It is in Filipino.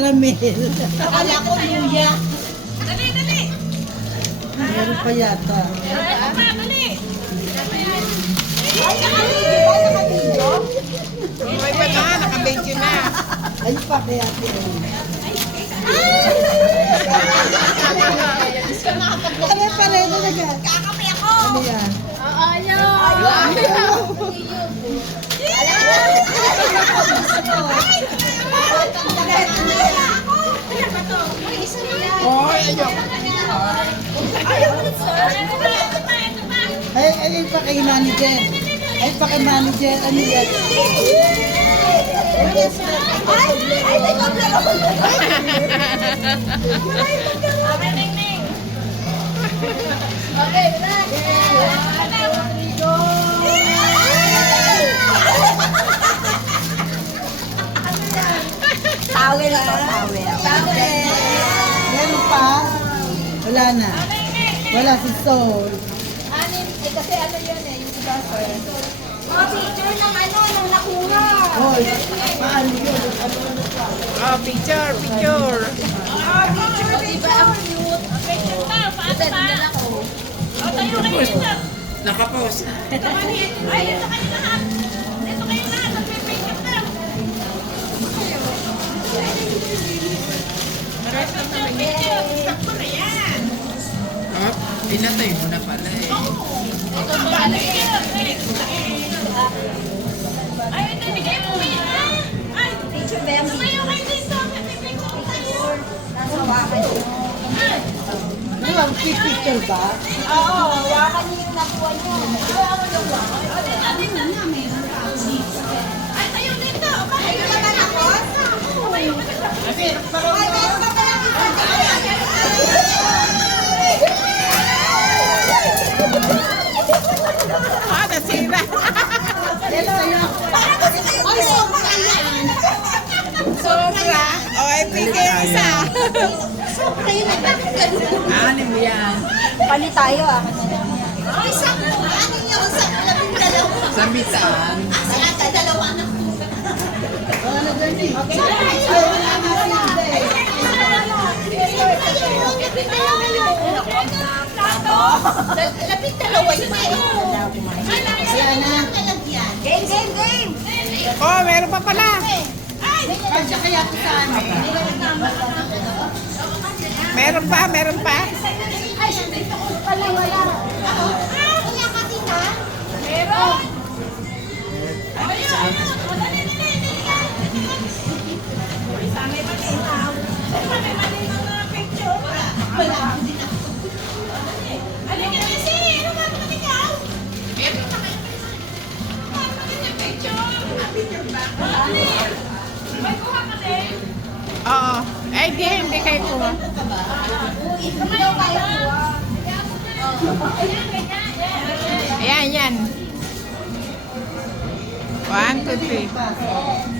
caramel. Akala ko luya. Dali, dali. Meron pa yata. Ito pa, dali. Ay, nakabidyo ba? Nakabidyo? May ba na? Naka-video na. Ay pa kaya ate. Pare-pareho talaga. Kakape ako. Ano yan? Ayaw. Oy, ayok. Ay pa kay manager. Ay pa kay manager. Ano yan? Ay, nagkaklaro. Okay, Ning Ning. Okay, relax. Towel ako, towel. Towel. Meron pa? Wala na. Wala si Soul. Anim, kasi ano yun yung iba, sir. Oh, picture ng ng nakuha. Hoy, paano yun? Oh, picture, picture. Oh, picture, picture. Picture pa, paano Ito, pa? nandun ako. Oh, tayo kayo dito. Nakapost. Ay, ito kayo lahat. Ito kayo lahat. Nagpipicture na. Picture. Sakto na yan. Oh, pinatay mo na pala eh. Ito pa, picture. Ay, ito, bigay mo yan. Ay, Picture ba yung tumayo kayo dito. Pipicture tayo. nasa wakan nyo? Ano ba? Picture ba? Oo, wakan nyo yung nakuha nyo. Ay, tayo dito. Ayun naman ako? Ay, meron pa pala. Ah, nasira. Ay, sobra yan. Sobra. O, ay, bigay isa. Sobra yun. Bakit ganun? Ano mo yan? Pani tayo, akin na lang yan. Ay, sakto. Ano yun? Sakto labing dalawa. Sambitan. Kasi ata dalawa na po. Wala na dyan eh. Ay, wala na si Lapit dalawa yun eh. Wala na. Game, game, game. Oh, meron pa pala. Kasi kaya ko sa amin. Meron pa, meron pa. Ay, dito ko pala wala. Wala ka tina? Meron. Oo. Ay, hindi kayo kuha. Hindi daw kaya kuha. Ayan, yan. 1, 2, 3.